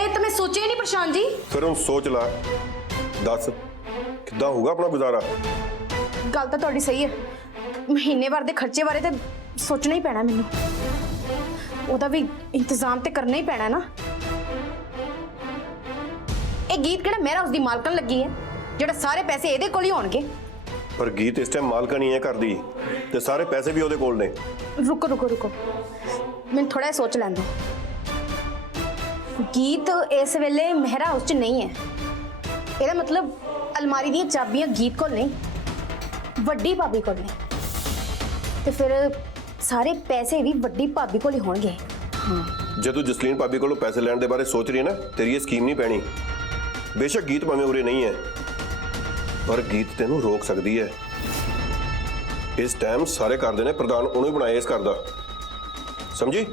पर ये तो मैं सोचे ही नहीं प्रशांत जी। फिर हम सोच ला, दस किद्दां होगा अपना गुजारा। गल तो तुहाडी सही है, महीने भर दे खर्चे बारे तो सोचना ही पैना मैनू, ਉਹਦਾ भी इंतजाम तो करना ही पैना ना। ये गीत किहड़ा मेरा उसकी मालकन लगी है जिहड़ा सारे पैसे ਇਹਦੇ ਕੋਲ ही होणगे। पर गीत इस टाइम मालका नहीं है घर दी ते सारे पैसे भी ਉਹਦੇ ਕੋਲ ने। रुको रुको रुको, मैं थोड़ा सोच लैन दो। गीत इस वेले मेहरा हाउस च नहीं है, ਇਹਦਾ मतलब अलमारी दी चाबियां गीत कोल नहीं, वड्डी भाभी कोल ने, ते फिर सारे पैसे भी वड्डी भाभी कोल ही होणगे। जे तू जसलीन भाभी को पैसे लैण दे बारे सोच रही है ना, तेरी ये स्कीम नहीं पैनी। बेशक गीत भावें उरे नहीं है, पर गीत तेनू रोक सकती है। इस टाइम सारे घर दे ने प्रधान उन्होंने बनाया इस घर दा, समझी?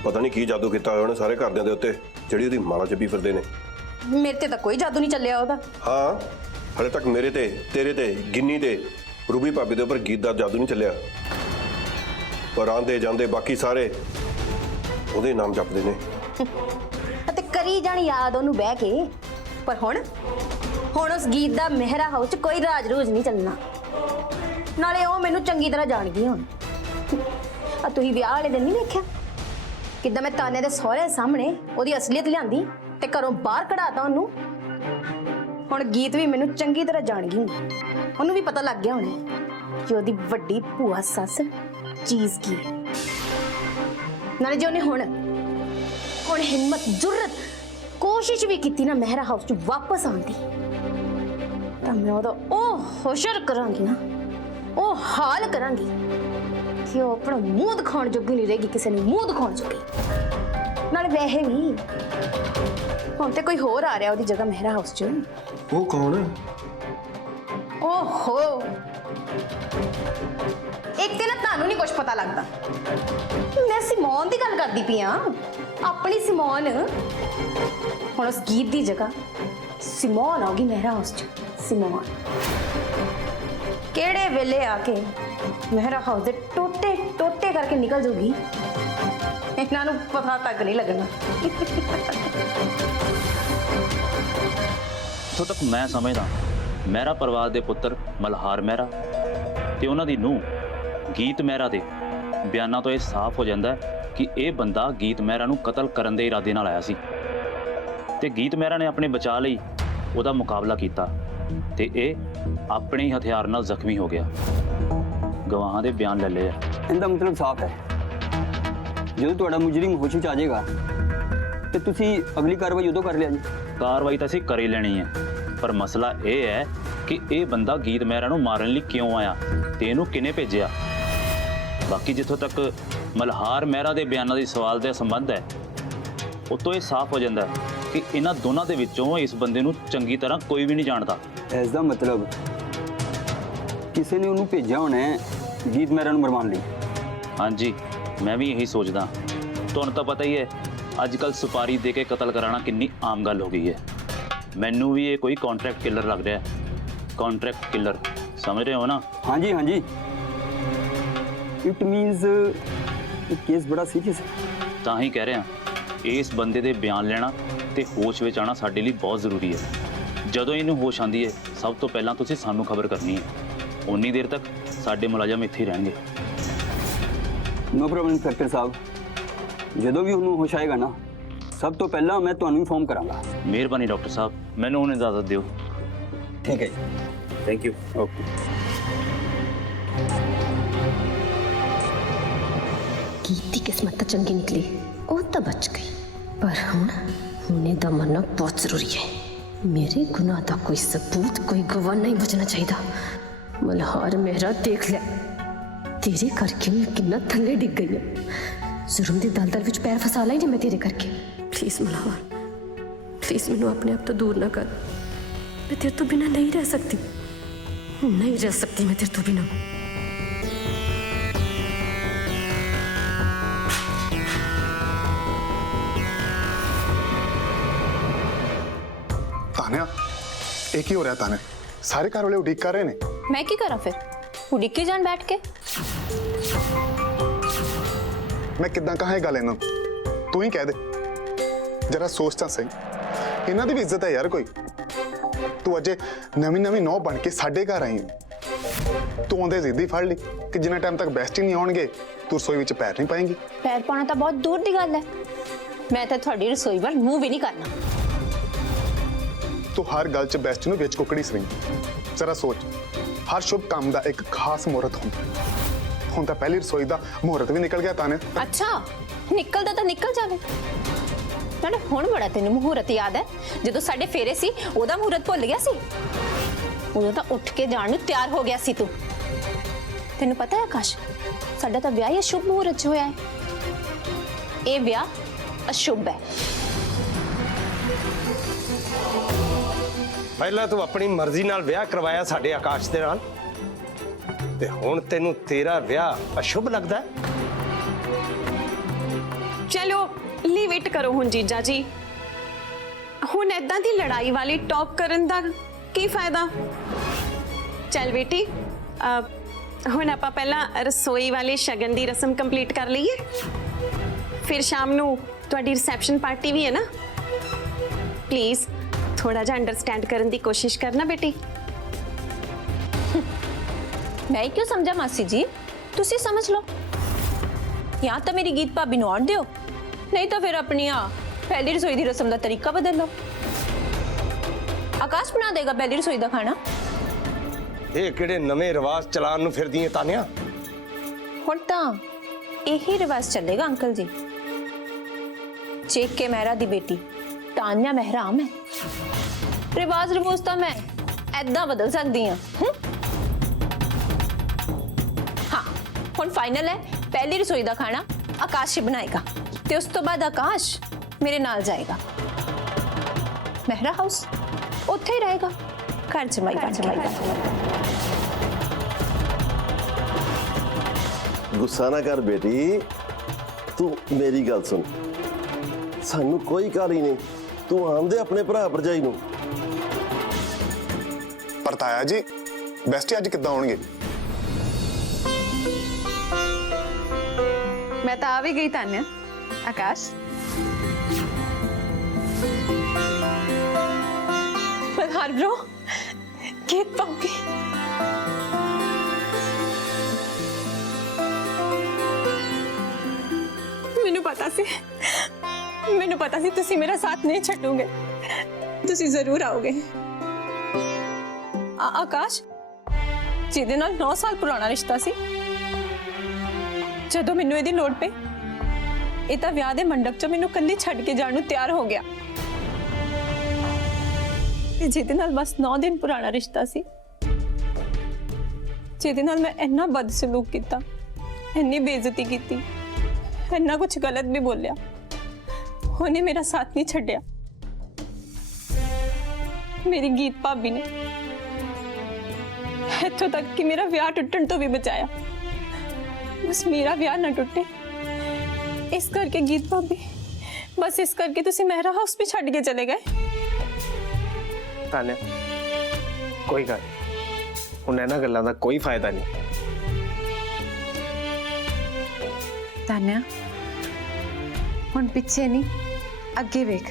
पता नहीं की जादू किया उन्होंने सारे घर दे उत्ते जिहड़ी उहदी माला जपी फिरदे ने। मेरे ते तो कोई जादू नहीं चलिया ओहदा। हाँ, हले तक मेरे ते, तेरे ते, गिन्नी ते, रूबी भाभी दे उपर गीत दा जादू नहीं चलिया, पर आंदे जांदे बाकी सारे ਉਹਦੇ ਨਾਮ ਜਪਦੇ ਨੇ। ਤੇ ਕਰੀ ਜਾਣ ਯਾਦ ਉਹਨੂੰ ਬਹਿ ਕੇ, ਪਰ ਹੁਣ ਉਸ ਗੀਤ ਦਾ ਮਹਿਰਾ ਹਾਊਸ 'ਚ ਕੋਈ ਰਾਜ ਰੋਜ ਨਹੀਂ ਚੱਲਣਾ, ਨਾਲੇ ਉਹ ਮੈਨੂੰ ਚੰਗੀ ਤਰ੍ਹਾਂ ਜਾਣ ਗਈ ਹੁਣ। ਆ ਤੁਸੀਂ ਵਿਆਹ ਵਾਲੇ ਦਿਨ ਨਹੀਂ ਵੇਖਿਆ ਕਿੱਦਾਂ ਮੈਂ ਤਾਨੇ ਦੇ ਸਹੁਰੇ ਸਾਹਮਣੇ ਉਹਦੀ ਅਸਲੀਅਤ ਲਿਆਂਦੀ ਤੇ ਘਰੋਂ ਬਾਹਰ ਕਢਾਤਾ ਉਹਨੂੰ। ਹੁਣ ਗੀਤ ਵੀ ਮੈਨੂੰ ਚੰਗੀ ਤਰ੍ਹਾਂ ਜਾਣ ਗਈ, ਉਹਨੂੰ ਵੀ ਪਤਾ ਲੱਗ ਗਿਆ ਹੋਣਾ ਕਿ ਉਹਦੀ ਵੱਡੀ ਭੂਆ ਸੱਸ ਚੀਜ਼ ਕੀ ਹੈ। नाले जो ने हुण हिम्मत जुर्रत कोशिश भी की ना मेहरा हाउस च वापस आने तो मैं ओदा ओ होशर करांगी ना, ओ हाल करांगी कि वो अपना मुंह दिखाने जोगी नहीं रहेगी, किसी ने मुंह दिखाने जोगी। नाले वैसे भी हुण ते कोई होर आ रहा ओदी जगह मेहरा हाउस च। वो कौन है? ओहो, एक दिन तानू नहीं कुछ पता लगता। मैं सिमोन की गल करती पई हां, अपनी सिमोन। हुण उस गीत की जगह सिमोन आओगी मेहरा हाउस च। सिमोन केड़े वेले आके मेहरा हाउस दे टोटे टोटे करके निकल जाऊगी, इन्हां नूं पता तक नहीं लगना। इत्थों तक मैं समझदा मेहरा परिवार के पुत्र मल्हार मेहरा ते उन्हां दी नूंह गीत मेहरा दे बयानों तो यह साफ हो जाता है कि यह बंदा गीत मेहरा नूं कतल करन दे इरादे नाल आया सी ते गीत मेहरा ने अपने बचाव लई उहदा मुकाबला किया ते यह अपने ही हथियार नाल जख्मी हो गया। गवाहां दे बयान ले लए। इनका मतलब साफ है, जो तुहाडा मुजरिम होश च आ जाएगा तो तुसी अगली कार्रवाई उदों कर लिया जी। कार्रवाई तो असीं कर ही लेनी है, पर मसला यह है कि यह बंदा गीत मेहरा नूं मारन लई क्यों आया ते इहनूं किहने भेजिया। बाकी जिथों तक मल्हार मेहरा के बयानों के सवाल का संबंध है, उतों यह साफ हो जाता है कि इन्हां दोनों के विचों इस बंदे नूं चंगी तरह कोई भी नहीं जानता। इसका मतलब किसी ने उन्होंने भेजा होना है गीत मेहरा नूं मरवाउण लई। हाँ जी, मैं भी यही सोचदा। तुहानूं तो पता ही है अजकल सुपारी दे के कतल कराना कितनी आम गल हो गई है। मैनू भी ये कोई कॉन्ट्रैक्ट किलर लग रहा है। कॉन्ट्रैक्ट किलर समझ रहे हो ना? हाँ जी, हाँ जी। इट मीनस केस बड़ा सीरियस है। तां ही कह रहे हैं इस बंदे दे बयान लेना ते होश विच आना साडे लई बहुत जरूरी है। जदों इहनूं होश आंदी है सब तो पहलां तुसीं सानूं खबर करनी है, उन्नी देर तक साडे मुलाजम इत्थे ही रहणगे। नो प्रॉब्लम इंस्पैक्टर साहब, जदों भी उन्होंने होश आएगा ना सब तो पहला मैं तुहानूं इन्फॉर्म करांगा। मेहरबानी डॉक्टर साहब, मैनूं हुण इजाजत दिओ। ठीक है जी, थैंक यू। ओके। गीत की किस्मत तो चंगी निकली, वो तो बच गई, पर हुणे दा मरना बहुत जरूरी है। मेरे गुनाह का कोई सबूत, कोई गवाह नहीं बचना चाहिए। मल्हार मेहरा देख ले, तेरे करके मैं कितना थल्ले डिग गई है। जुर्म की दलदल विच पैर फसा ला ही नहीं मैं तेरे करके। प्लीज मल्हार, प्लीज मैनू अपने आप तो दूर ना कर। मैं तेरे तो बिना नहीं रह सकती, नहीं रह सकती मैं तेरे तो बिना। तान्या, एक ही हो रहा है तान्या, सारे कार वाले उड़ीक कर रहे ने। मैं की करा फिर उड़ीक के जान बैठ के। मैं किदा कहा गल इन्हों, तू ही कह दे। जरा सोच तो सही, इन्हां दी भी इज्जत है यार कोई। तू अजे नवीं नवीं नौ बन के साडे घर आई है, तू आंदे जिद्दी फड़ ली कि जिन्ना टाइम तक बेस्ट ही नहीं आउणगे तू रसोई विच पैर नहीं पाएंगी। पैर पाना तो बहुत दूर की गल है, मैं तो थोड़ी रसोई वाल मूव भी नहीं करना। तू हर गल च बेस्ट नूं विच कुकड़ी स रही। जरा सोच, हर शुभ काम का एक खास मुहूर्त होंदा। हुण तां पहली रसोई का मुहूर्त भी निकल गया ताने। अच्छा निकलदा तो निकल जावे, नाले हुण बड़ा तेन मुहूर्त याद है जो साडे फेरे सी ओदा मुहूर्त भुल गया सी। उदों तो उठ के जाण नूं तैयार हो गया सी तू। तेनू पता है आकाश, साडा तो ब्याह ही अशुभ मुहूर्त च होया है। ये ब्याह अशुभ है। पहला तू अपनी मर्जी नाल ब्याह करवाया साडे आकाश दे नाल, ते हुण तेनू तेरा ब्याह अशुभ लगदा है। चलो लीव इट करो हुण जीजा जी, हुण ऐदां दी लड़ाई वाली टॉक करन दा की फायदा। चल बेटी, हुण आपां पहला रसोई वाले शगन दी रस्म कंप्लीट कर लईए, फिर शाम नू तुहाडी रिसैप्शन पार्टी भी है ना। प्लीज थोड़ा जा अंडरस्टैंड करन दी कोशिश करना बेटी। मैं क्यों समझा मासी जी, तुसी समझ लो। या तो मेरी गीत भाभी नूं आउण दिओ, नहीं तो फिर अपनी पहली रसोई दी रस्म दा तरीका बदल लो। आकाश बना देगा पहली रसोई दा खाना। ये किहड़े नਵੇਂ रिवाज चलान नूं फिरदी है तानिया? हुण तां यही रिवाज चलेगा अंकल जी। चेक के मेहरा दी बेटी तान्या मेहरा मैं, रिवाज रिवूज तो मैं ऐदा बदल सकती हाँ। हाँ हुण फाइनल है, पहली रसोई दा खाना आकाश ही बनाएगा, ते उस तो बाद आकाश मेरे नाल जाएगा। मेहरा हाउस उत्थे ही रहेगा, घर जमाई गुस्सा ना कर बेटी, तू मेरी गल सुन, सानू कोई काली नहीं, तू आंदे अपने भरा भरजाई नूं। पर ताया जी बेस्ट अज किद्दां आउणगे? मैं तो आ भी गई तान्या। आकाश पधार ब्रो, गीत पाऊंगी। मैनू पता सी तुसी मेरा साथ नहीं छड्डोगे, तुसी जरूर आओगे। आकाश जिहदे नाल 9 साल पुराना रिश्ता सी, जदों मैनू इहदी लोड़ पे ਇਹ ਤਾਂ ਵਿਆਹ ਦੇ ਮੰਡਪ 'ਚ ਮੈਨੂੰ ਕੱਲੀ ਛੱਡ ਕੇ ਜਾਣ ਨੂੰ ਤਿਆਰ ਹੋ ਗਿਆ। ਜਿਹਦੇ ਨਾਲ ਬਸ 9 ਦਿਨ ਪੁਰਾਣਾ ਰਿਸ਼ਤਾ ਸੀ, ਜਿਹਦੇ ਨਾਲ ਮੈਂ ਇੰਨਾ ਬਦਸਲੂਕ ਕੀਤਾ, ਇੰਨੀ ਬੇਇੱਜ਼ਤੀ ਕੀਤੀ, ਇੰਨਾ ਕੁਝ ਗਲਤ ਵੀ ਬੋਲਿਆ, ਉਹਨੇ ਮੇਰਾ ਸਾਥ ਨਹੀਂ ਛੱਡਿਆ। ਮੇਰੀ ਗੀਤ ਭਾਬੀ ਨੇ ਇੱਥੋਂ ਤੱਕ ਕਿ ਮੇਰਾ ਵਿਆਹ ਟੁੱਟਣ ਤੋਂ ਵੀ ਬਚਾਇਆ। बस मेरा ब्याह ना टुटे इस करके गीत भाभी, बस इस करके तुसी मेहरा हाउस भी छड़ के चले गए। तान्या कोई गल हुण इन्हां गल्लां दा कोई फायदा नहीं। तान्या हुण पिछे नहीं अगे वेख,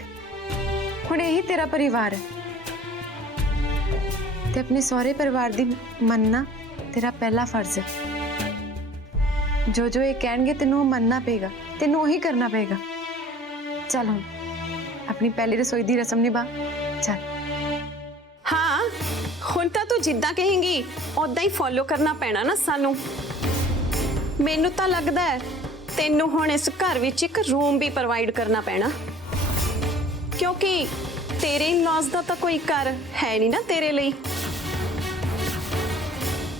हुण यही तेरा परिवार है ते अपने सहुरे परिवार दी मनना तेरा पहला फर्ज है। जो जो ये कहणगे तेनों मनना पेगा, तेनों ही करना पेगा। चल हम अपनी पहली रसोई दी रस्म निभा चल। हाँ हुण तां तू जिद्दां कहेंगी उदां ही फॉलो करना पैना ना सानू। मैनू तां लगदा है तेनों हुण इस घर विच एक रूम भी प्रोवाइड करना पैना, क्योंकि तेरे इन-लॉज दा तां कोई घर है नहीं ना तेरे लिए।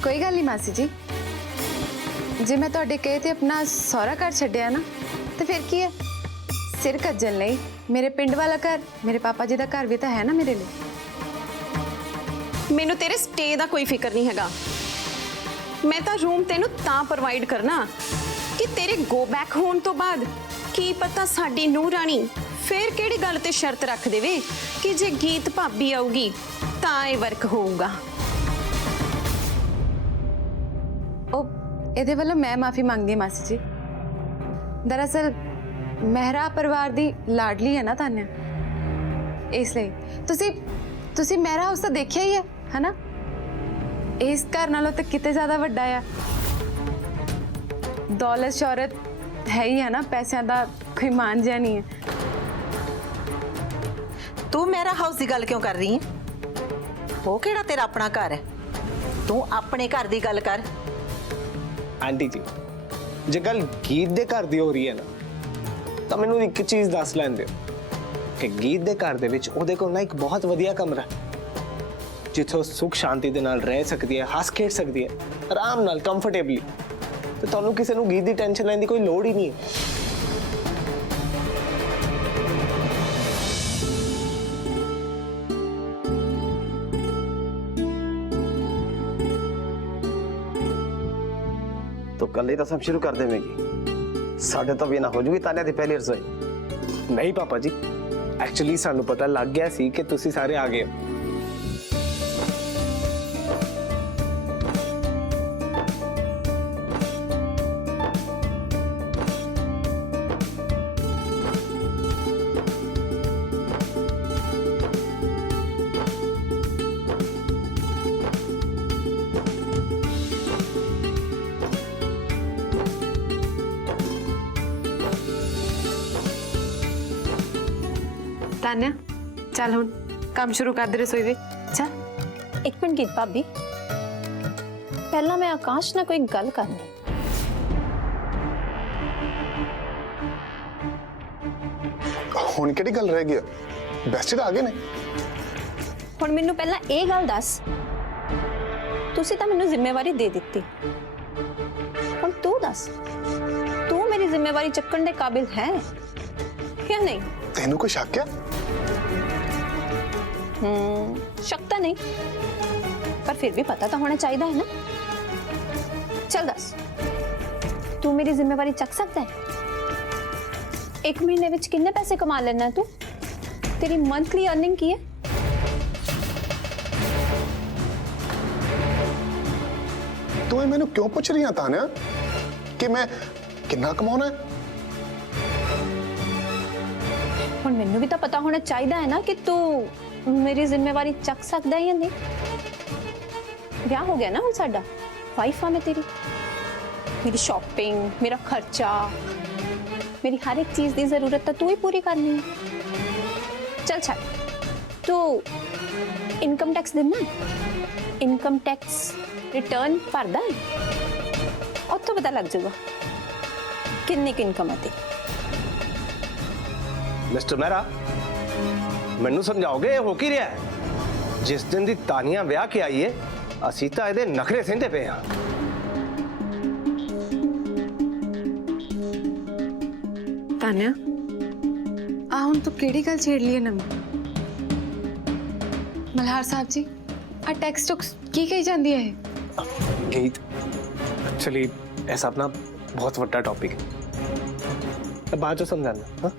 कोई गल नहीं मासी जी, जे मैं तुहाडे कहे ते अपना सहुरा घर छड्डिया ना तो फिर की है, सिर कज्जन लई मेरे पिंड वाला घर, मेरे पापा जी का घर भी तो है ना मेरे लिए। मैनू तेरे स्टे का कोई फिक्र नहीं हैगा। मैं तो रूम तेनू तां प्रोवाइड करना कि तेरे गो बैक होने तो बाद की पता साडी नूह राणी फिर किहड़ी गल ते शर्त रख देवे कि जे गीत भाभी आऊगी तां ये वर्क होऊगा। ਇਹਦੇ ਵੱਲੋਂ मैं माफ़ी मांगदी ਹਾਂ मासी जी। दरअसल ਮਹਿਰਾ ਪਰਿਵਾਰ ਦੀ ਲਾਡਲੀ ਹੈ ਨਾ ਤਾਨਿਆ, ਇਸ ਲਈ ਤੁਸੀਂ ਮਹਿਰਾ ਹਾਊਸ ਤਾਂ ਦੇਖਿਆ ਹੀ ਹੈ ਹਨਾ? ਇਸ ਘਰ ਨਾਲੋਂ ਤਾਂ ਕਿਤੇ ਜ਼ਿਆਦਾ ਵੱਡਾ ਆ। ਦੌਲਤ ਸ਼ੌਹਰਤ ਹੈ ਹੀ ਹੈ ਨਾ, ਪੈਸਿਆਂ ਦਾ ਕੋਈ ਮਾਨ ਜਿਹਾ ਨਹੀਂ ਹੈ। ਤੂੰ ਮੇਰਾ ਹਾਊਸ ਦੀ ਗੱਲ ਕਿਉਂ ਕਰ ਰਹੀ ਹੈ? ਉਹ ਕਿਹੜਾ ਤੇਰਾ ਆਪਣਾ ਘਰ ਹੈ? ਤੂੰ ਆਪਣੇ ਘਰ ਦੀ ਗੱਲ ਕਰ। ਆਂਟੀ ਜੀ, ਜੇ ਗੱਲ ਗੀਤ ਦੇ ਘਰ ਦੀ ਹੋ ਰਹੀ ਹੈ ਨਾ, ਤਾਂ ਮੈਨੂੰ ਇੱਕ ਚੀਜ਼ ਦੱਸ ਲੈਣ ਦਿਓ ਕਿ ਗੀਤ ਦੇ ਘਰ ਦੇ ਵਿੱਚ ਉਹਦੇ ਕੋਲ ਨਾ ਇੱਕ ਬਹੁਤ ਵਧੀਆ ਕਮਰਾ, ਜਿੱਥੇ ਉਹ ਸੁੱਖ ਸ਼ਾਂਤੀ ਦੇ ਨਾਲ ਰਹਿ ਸਕਦੀ ਹੈ, ਹੱਸ ਖੇਡ ਸਕਦੀ ਹੈ, ਆਰਾਮ ਨਾਲ, ਕੰਫਰਟੇਬਲੀ। ਤੇ ਤੁਹਾਨੂੰ ਕਿਸੇ ਨੂੰ ਗੀਤ ਦੀ ਟੈਨਸ਼ਨ ਲੈਣ ਦੀ ਕੋਈ ਲੋੜ ਹੀ ਨਹੀਂ ਹੈ। तो कल ही रस्म शुरू कर देवेगी। साढ़े तो भी ना हो जूगी तान्या दी पहली रसोई। ਨਹੀਂ ਪਾਪਾ ਜੀ, ਐਕਚੁਅਲੀ ਸਾਨੂੰ ਪਤਾ ਲੱਗ ਗਿਆ ਸੀ ਕਿ ਤੁਸੀਂ ਸਾਰੇ ਆ ਗਏ ਹੋ। ਤਾਨਿਆ ਚੱਲ ਹੁਣ ਕੰਮ ਸ਼ੁਰੂ ਕਰ ਦੇ ਰਸੋਈ ਵਿੱਚ। ਚੱਲ। ਇੱਕ ਮਿੰਟ ਗੀਤ ਭਾਬੀ, ਪਹਿਲਾਂ ਮੈਂ ਆਕਾਸ਼ ਨਾਲ ਕੋਈ ਗੱਲ ਕਰਨੀ। ਹੁਣ ਕਿਹੜੀ ਗੱਲ ਰਹਿ ਗਈ? ਬੈਸਟੀ ਤਾਂ ਆ ਗਏ ਨੇ। ਹੁਣ ਮੈਨੂੰ ਪਹਿਲਾਂ ਇਹ ਗੱਲ ਦੱਸ, ਤੁਸੀਂ ਤਾਂ ਮੈਨੂੰ ਜ਼ਿੰਮੇਵਾਰੀ ਦੇ ਦਿੱਤੀ, ਹੁਣ ਤੂੰ ਦੱਸ, ਤੂੰ ਮੇਰੀ ਜ਼ਿੰਮੇਵਾਰੀ ਚੱਕਣ ਦੇ ਕਾਬਿਲ ਹੈ ਜਾਂ ਨਹੀਂ? ਤੈਨੂੰ ਕੋਈ ਸ਼ੱਕ ਹੈ? शक तो नहीं, पर फिर भी पता तो होना चाहिए है ना। चल दस, तू मेरी जिम्मेवारी चक सकता है? एक महीने विच कितने पैसे कमा लेना तू? तेरी मंथली अर्निंग की है? तू मैनू क्यों पूछ रही है तान्या कि मैं कितना कमाना है? हुण मैनू भी तो पता होना चाहिए है ना कि तू मेरी जिम्मेवारी चक सकता है या नहीं। ब्याह हो गया ना हुण साडा, वाइफ हाँ मैं तेरी, मेरी शॉपिंग, मेरा खर्चा, मेरी हर एक चीज की जरूरत तो तू ही पूरी करनी है। चल छड़, तू इनकम टैक्स देना, इनकम टैक्स रिटर्न भरदा है, उत्थों पता लग जाऊगा कितनी इनकम है तेरी। मिस्टर मेहरा, ਮੈਨੂੰ ਸਮਝਾਓਗੇ ਇਹ ਹੋ ਕੀ ਰਿਹਾ ਹੈ? ਜਿਸ ਦਿਨ ਦੀ ਤਾਨੀਆ ਵਿਆਹ ਕੇ ਆਈ ਹੈ, ਅਸੀਂ ਤਾਂ ਇਹਦੇ ਨਖਰੇ ਸਹਿੰਦੇ ਪਏ ਹਾਂ। ਤਾਨਿਆ ਆ ਹੁਣ ਤੂੰ ਕਿਹੜੀ ਗੱਲ ਛੇੜ ਲਈ ਹੈ ਨਵੀਂ? ਮਲਹਾਰ ਸਾਹਿਬ ਜੀ, ਆ ਟੈਕਸ ਟੁਕਸ ਕੀ ਕਹੀ ਜਾਂਦੀ ਹੈ ਇਹ? ਗੀਤ, ਐਕਚੁਅਲੀ ਐਸਾ ਆਪਣਾ ਬਹੁਤ ਵੱਡਾ ਟੌਪਿਕ ਹੈ, ਬਾਅਦ ਚ ਸਮਝਾਣਾ। ਹਾਂ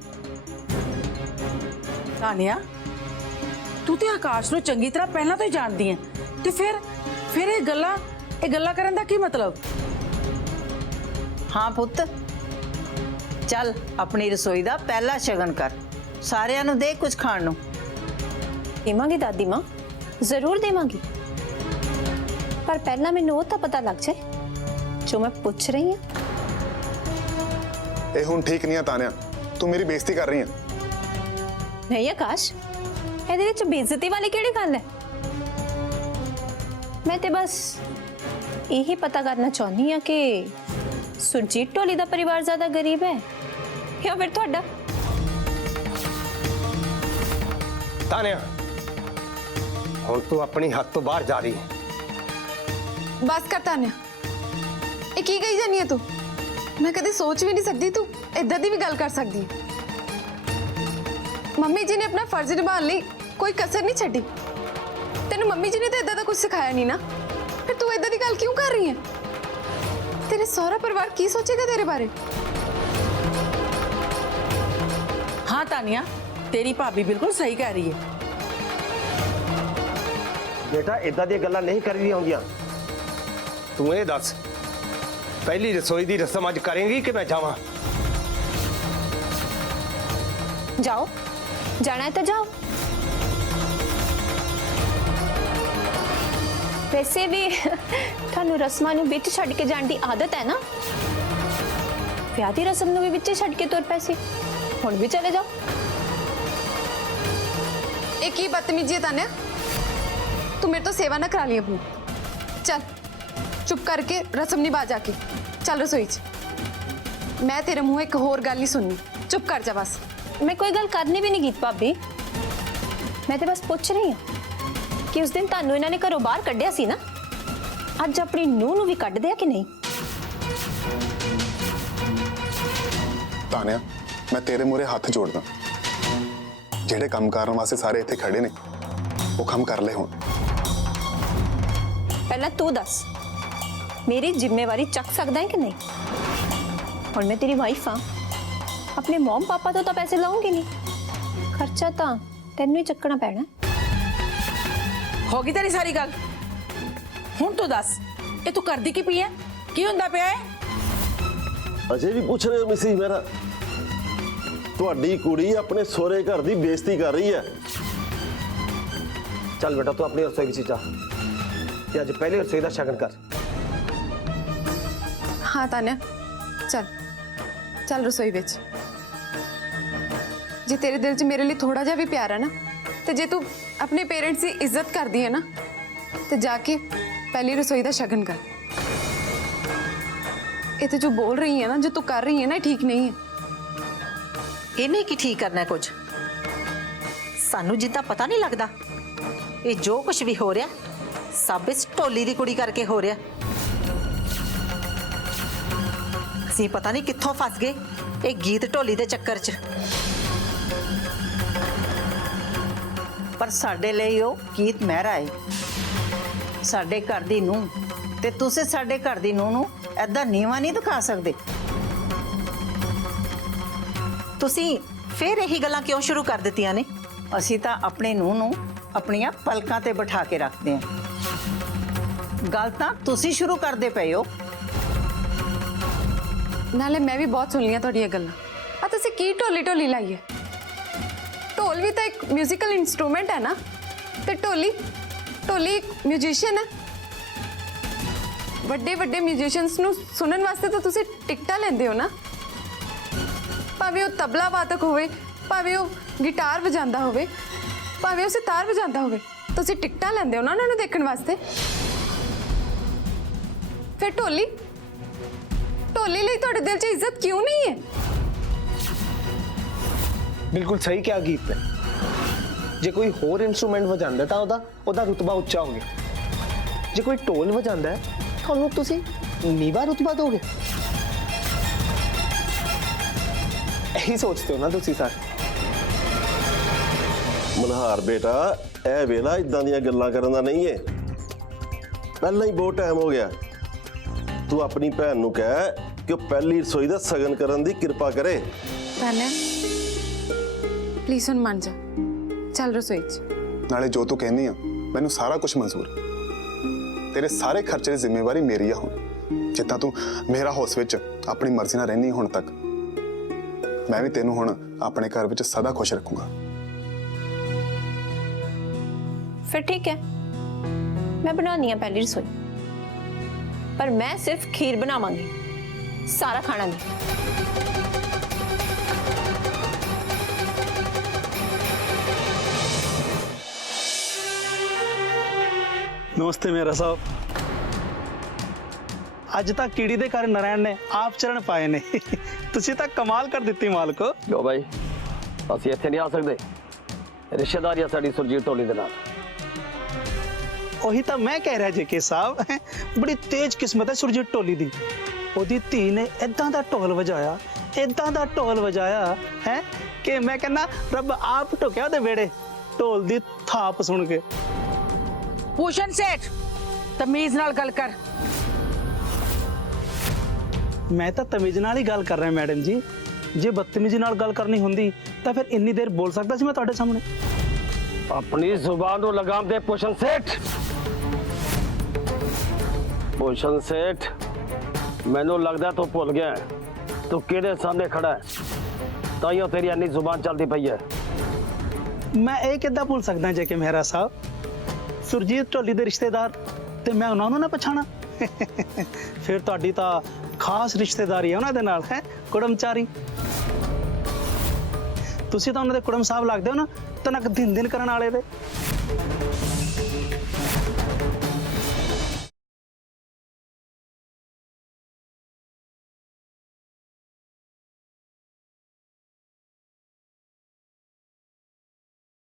ਤਾਨੀਆ, ਤੂੰ ਤੇ ਆਕਾਸ਼ ਨੂੰ ਚੰਗੀ ਤਰ੍ਹਾਂ ਪਹਿਲਾਂ ਤੋਂ ਹੀ ਜਾਣਦੀ ਹੈ, ਤੇ ਫਿਰ ਇਹ ਗੱਲਾਂ ਕਰਨ ਦਾ ਕੀ ਮਤਲਬ? ਹਾਂ ਪੁੱਤ, ਚੱਲ ਆਪਣੀ ਰਸੋਈ ਦਾ ਪਹਿਲਾ ਸ਼ਗਨ ਕਰ, ਸਾਰਿਆਂ ਨੂੰ ਦੇ ਕੁਝ ਖਾਣ ਨੂੰ। देवांगी दादी माँ, जरूर देवांगी, पर पहला मैनू वो तो पता लग जाए जो मैं पूछ रही हूँ। ਇਹ ਹੁਣ ਠੀਕ ਨਹੀਂ ਹੈ ਤਾਨਿਆ, ਤੂੰ ਮੇਰੀ ਬੇਇੱਜ਼ਤੀ ਕਰ ਰਹੀ ਹੈ। नहीं आकाश, ਇਹਦੇ ਵਿੱਚ ਬੇਇੱਜ਼ਤੀ ਵਾਲੀ ਕਿਹੜੀ ਗੱਲ ਹੈ? ਮੈਂ ਤੇ ਬਸ ਇਹੀ ਪਤਾ ਕਰਨਾ ਚਾਹੁੰਦੀ ਹਾਂ ਕਿ ਸੁਰਜੀਤ ਢੋਲੀ ਦਾ ਪਰਿਵਾਰ ਜ਼ਿਆਦਾ ਗਰੀਬ ਹੈ ਜਾਂ ਫਿਰ ਤੁਹਾਡਾ? ਤਾਨੀਆ, ਹੁਣ ਤੂੰ ਆਪਣੀ ਹੱਦ ਤੋਂ ਬਾਹਰ ਜਾ ਰਹੀ ਹੈ। ਬਸ ਕਰ ਤਾਨਿਆ, ਇਹ ਕੀ ਕਹੀ ਜਾਨੀ ਹੈ ਤੂੰ? ਮੈਂ ਕਦੇ ਸੋਚ ਵੀ ਨਹੀਂ ਸਕਦੀ ਤੂੰ ਇਦਾਂ ਦੀ ਵੀ ਗੱਲ ਕਰ ਸਕਦੀ ਹੈ। ਮੰਮੀ ਜੀ ਨੇ ਆਪਣਾ ਫਰਜ਼ ਨਿਭਾਉਣ ਲਈ ਕੋਈ ਕਸਰ ਨਹੀਂ ਛੱਡੀ। ਤੈਨੂੰ ਮੰਮੀ ਜੀ ਨੇ ਤਾਂ ਇਦਾਂ ਦਾ ਕੁਝ ਸਿਖਾਇਆ ਨਹੀਂ ਨਾ, ਫਿਰ ਤੂੰ ਇਦਾਂ ਦੀ ਗੱਲ ਕਿਉਂ ਕਰ ਰਹੀ ਹੈ? ਤੇਰੇ ਸਹੁਰਾ ਪਰਿਵਾਰ ਕੀ ਸੋਚੇਗਾ ਤੇਰੇ ਬਾਰੇ? हाँ तानिया, तेरी भाभी बिल्कुल सही कह रही है। बेटा इदां दी गल्लां नहीं करी होंदियां। ਤੂੰ ਇਹ ਦੱਸ, ਪਹਿਲੀ ਰਸੋਈ ਦੀ ਰਸਮ ਅੱਜ ਕਰੇਂਗੀ ਕਿ ਮੈਂ ਜਾਵਾਂ? जाओ, जाना है तो जाओ। वैसे भी थानू रस्मां नू विच छड्ड के जाण दी आदत है ना, विआह दी रस्म नू भी विच छड्ड के तुर पै सी, हुण भी चले जाओ। एक ही बदतमीजी है तान्या, तू मेरे तो सेवा ना करा ली अपनी। चल चुप करके रस्म निभा जाके, चल रसोई च। मैं तेरे मुंह एक होर गल नहीं सुननी, चुप कर जा बस। मैं कोई गल करनी भी नहीं गीत भाभी, मैं तो बस पूछ रही हूँ कि उस दिन तानू इन्होंने घरों बाहर कढ़िया सी ना, अज अपनी नूह नू भी कढ़ दिया कि नहीं? तान्या, मैं तेरे मूहरे हाथ जोड़दा, ਜਿਹੜੇ ਕੰਮ ਕਰਨ ਵਾਸਤੇ ਸਾਰੇ ਇੱਥੇ ਖੜੇ ਨੇ ਉਹ ਕੰਮ ਕਰ ਲੈ ਹੁਣ। पहला तू दस, मेरी जिम्मेवारी चक सकता है कि नहीं? और मैं तेरी वाइफ हाँ, अपने मॉम पापा तो पैसे लाऊंगी नहीं, खर्चा तो तेन ही चकना पैना। हो गई तेरी सारी गल, हुण तू दस ये तू करदी की पई है, की हुंदा पिया है? अजे भी पूछ रहे हो मिसी मेरा? ਤੁਹਾਡੀ ਕੁੜੀ ਆਪਣੇ ਸਹੁਰੇ ਘਰ ਦੀ ਬੇਇੱਜ਼ਤੀ ਕਰ ਰਹੀ ਹੈ। चल बेटा तू अपनी रसोई विच जा ते अज पहले रसोई दा शगन कर। हाँ तान्या, चल चल रसोई विच। जे तेरे दिल च मेरे लिए थोड़ा जा भी प्यार है ना, तो जे तू अपने पेरेंट्स की इज्जत करदी है ना, तो जाके पहली रसोई दा शगन कर। ये तो जो बोल रही है ना, जो तू कर रही है ना, ठीक नहीं है। ਇਹਨੇ ਕੀ ਠੀਕ ਕਰਨਾ ਕੁਝ? ਸਾਨੂੰ ਜਿੱਦਾਂ ਪਤਾ ਨਹੀਂ ਲੱਗਦਾ, ਇਹ ਜੋ ਕੁਝ ਵੀ ਹੋ ਰਿਹਾ ਸਭ ਇਸ ਢੋਲੀ ਦੀ ਕੁੜੀ ਕਰਕੇ ਹੋ ਰਿਹਾ। ਅਸੀਂ ਪਤਾ ਨਹੀਂ ਕਿੱਥੋਂ ਫਸ ਗਏ ਇਹ ਗੀਤ ਢੋਲੀ ਦੇ ਚੱਕਰ 'ਚ। ਪਰ ਸਾਡੇ ਲਈ ਉਹ ਗੀਤ ਮਹਿਰਾ ਹੈ, ਸਾਡੇ ਘਰ ਦੀ ਨੂੰਹ, ਤੇ ਤੁਸੀਂ ਸਾਡੇ ਘਰ ਦੀ ਨੂੰਹ ਨੂੰ ਐਦਾਂ ਨੀਵਾਂ ਨਹੀਂ ਦਿਖਾ ਸਕਦੇ। ਤੁਸੀਂ ਫੇਰ ਇਹੀ ਗੱਲਾਂ ਕਿਉਂ ਸ਼ੁਰੂ ਕਰ ਦਿੱਤੀਆਂ ਨੇ? ਅਸੀਂ ਤਾਂ ਆਪਣੀ ਨੂੰਹ ਨੂੰ ਆਪਣੀਆਂ ਪਲਕਾਂ ਤੇ ਬਿਠਾ ਕੇ ਰੱਖਦੇ ਹਾਂ, ਗੱਲ ਤਾਂ ਤੁਸੀਂ ਸ਼ੁਰੂ ਕਰਦੇ ਪਏ ਹੋ। नाले मैं भी बहुत सुन लिया थोड़ी गल्लां। आ तुसीं की ढोली ढोली लाई है? ढोल भी तो एक म्यूजिकल इंस्ट्रूमेंट है ना, ते ढोली ढोली एक म्यूजिशियन है। ਵੱਡੇ ਵੱਡੇ म्यूजिशियंस ਨੂੰ ਸੁਣਨ ਵਾਸਤੇ ਤਾਂ ਤੁਸੀਂ ਟਿਕਟਾਂ ਲੈਂਦੇ ਹੋ ਨਾ, ਭਾਵੇਂ ਉਹ ਤਬਲਾ ਵਾਦਕ ਹੋਵੇ, ਭਾਵੇਂ ਉਹ ਗਿਟਾਰ ਵਜਾਉਂਦਾ ਹੋਵੇ, ਭਾਵੇਂ ਉਹ ਸਿਤਾਰ ਵਜਾਉਂਦਾ ਹੋਵੇ, ਤੁਸੀਂ ਟਿਕਟਾਂ ਲੈਂਦੇ ਹੋ ਨਾ ਉਹਨਾਂ ਨੂੰ ਦੇਖਣ ਵਾਸਤੇ। ਫਿਰ ਢੋਲੀ ਢੋਲੀ ਲਈ ਤੁਹਾਡੇ ਦਿਲ 'ਚ ਇੱਜ਼ਤ ਕਿਉਂ ਨਹੀਂ ਹੈ? बिल्कुल सही क्या गीत ने, जे कोई होर इंस्ट्रूमेंट वजांदा तां ओदा रुतबा उच्चा हो गया, जे कोई ढोल वजांदा है ਤੁਹਾਨੂੰ ਤੁਸੀਂ ਨੀਵਾ रुतबा दोगे। यही सोचते हो ना ਤੁਸੀਂ ਸਾਰੇ। ਮਨਹਾਰ ਬੇਟਾ, ਇਹ ਵੇਲਾ ਇਦਾਂ ਦੀਆਂ ਗੱਲਾਂ ਕਰਨ ਦਾ ਨਹੀਂ ਹੈ, ਪਹਿਲਾਂ ਹੀ ਬਹੁਤ ਟਾਈਮ ਹੋ ਗਿਆ। ਤੂੰ ਆਪਣੀ ਭੈਣ ਨੂੰ ਕਹਿ ਕਿ ਉਹ ਪਹਿਲੀ ਰਸੋਈ ਦਾ ਸਗਨ ਕਰਨ ਦੀ ਕਿਰਪਾ ਕਰੇ। ਤਾਨਿਆ ਪਲੀਜ਼ ਹੁਣ ਮੰਨ ਜਾ, ਚੱਲ ਰਸੋਈ 'ਚ। ਨਾਲੇ ਜੋ ਤੂੰ ਕਹਿੰਦੀ ਆ ਮੈਨੂੰ ਸਾਰਾ ਕੁਝ ਮਨਜ਼ੂਰ ਹੈ, ਤੇਰੇ ਸਾਰੇ ਖਰਚੇ ਦੀ ਜ਼ਿੰਮੇਵਾਰੀ ਮੇਰੀ ਆ। ਹੁਣ ਜਿੱਦਾਂ ਤੂੰ ਮੇਰਾ ਹਾਊਸ ਵਿੱਚ ਆਪਣੀ ਮਰਜ਼ੀ ਨਾਲ ਰਹਿਨੀ ਹੁਣ ਤੱਕ, ਮੈਂ ਵੀ ਤੈਨੂੰ ਹੁਣ ਆਪਣੇ ਘਰ ਵਿੱਚ ਸਦਾ ਖੁਸ਼ ਰੱਖੂੰਗਾ। फिर ठीक है, मैं बनानी है पहली रसोई, पर मैं सिर्फ खीर बनावांगी, सारा खाना नहीं। नमस्ते मेरा साहब, ਅੱਜ ਤੱਕ ਕੀੜੀ ਦੇ ਘਰ ਨਾਰਾਇਣ ਨੇ ਆਪ ਚਰਨ ਪਾਏ ਨੇ। ਤੁਸੀਂ ਤਾਂ ਕਮਾਲ ਕਰ ਦਿੱਤੀ ਮਾਲਕੋ। ਲੋ ਭਾਈ, ਅਸੀਂ ਇੱਥੇ ਨਹੀਂ ਆ ਸਕਦੇ, ਰਿਸ਼ਤੇਦਾਰੀ ਆ ਸਾਡੀ ਸੁਰਜੀਤ ਢੋਲੀ ਦੇ ਨਾਲ। ਉਹੀ ਤਾਂ ਮੈਂ ਕਹਿ ਰਿਹਾ ਜੇਕੇ ਸਾਹਿਬ, ਬੜੀ ਤੇਜ਼ ਕਿਸਮਤ ਹੈ ਸੁਰਜੀਤ ਢੋਲੀ ਦੀ। ਉਹਦੀ ਧੀ ਨੇ ਇਦਾਂ ਦਾ ਢੋਲ ਵਜਾਇਆ, ਇਦਾਂ ਦਾ ਢੋਲ ਵਜਾਇਆ ਹੈ ਕਿ ਮੈਂ ਕਹਿੰਦਾ ਰੱਬ ਆਪ ਢੁਕਿਆ ਉਹਦੇ ਵਿਹੜੇ ਢੋਲ ਦੀ ਥਾਪ ਸੁਣ ਕੇ। ਭੂਸ਼ਣ ਸੇਠ, ਤਮੀਜ਼ ਨਾਲ ਗੱਲ ਕਰ। ਮੈਂ ਤਾਂ ਤਮੀਜ਼ ਨਾਲ ਹੀ ਗੱਲ ਕਰ ਰਿਹਾ ਮੈਡਮ ਜੀ, ਜੇ ਬਦਤਮੀਜ਼ੀ ਨਾਲ ਗੱਲ ਕਰਨੀ ਹੁੰਦੀ ਤਾਂ ਫਿਰ ਇੰਨੀ ਦੇਰ ਬੋਲ ਸਕਦਾ ਸੀ ਮੈਂ ਤੁਹਾਡੇ ਸਾਹਮਣੇ। ਆਪਣੀ ਜ਼ੁਬਾਨ ਨੂੰ ਲਗਾਮ ਦੇ ਭੂਸ਼ਣ ਸੇਠ। ਭੂਸ਼ਣ ਸੇਠ, ਮੈਨੂੰ ਲੱਗਦਾ ਤੂੰ ਭੁੱਲ ਗਿਆ ਤੂੰ ਕਿਹਦੇ ਸਾਹਮਣੇ ਖੜਾ ਹੈ। ਤਾਈਓ ਤੇਰੀ ਇੰਨੀ ਜ਼ੁਬਾਨ ਚੱਲਦੀ ਪਈ ਹੈ। ਮੈਂ ਇਹ ਕਿੱਦਾਂ ਭੁੱਲ ਸਕਦਾ ਜੇ ਕਿ ਮਹਿਰਾ ਸਾਹਿਬ ਸੁਰਜੀਤ ਢੋਲੀ ਦੇ ਰਿਸ਼ਤੇਦਾਰ ਤੇ ਮੈਂ ਉਹਨਾਂ ਨੂੰ ਨਾ ਪਛਾਣਾ। ਫਿਰ ਤੁਹਾਡੀ ਤਾਂ ਖਾਸ ਰਿਸ਼ਤੇਦਾਰੀ ਹੈ ਉਹਨਾਂ ਦੇ ਨਾਲ, ਹੈ ਕੁੜਮਚਾਰੀ। ਤੁਸੀਂ ਤਾਂ ਉਹਨਾਂ ਦੇ ਕੁੜਮ ਸਾਹਿਬ ਲੱਗਦੇ ਹੋ ਨਾ, ਤਨਕ ਦਿਨ ਕਰਨ ਵਾਲੇ ਦੇ।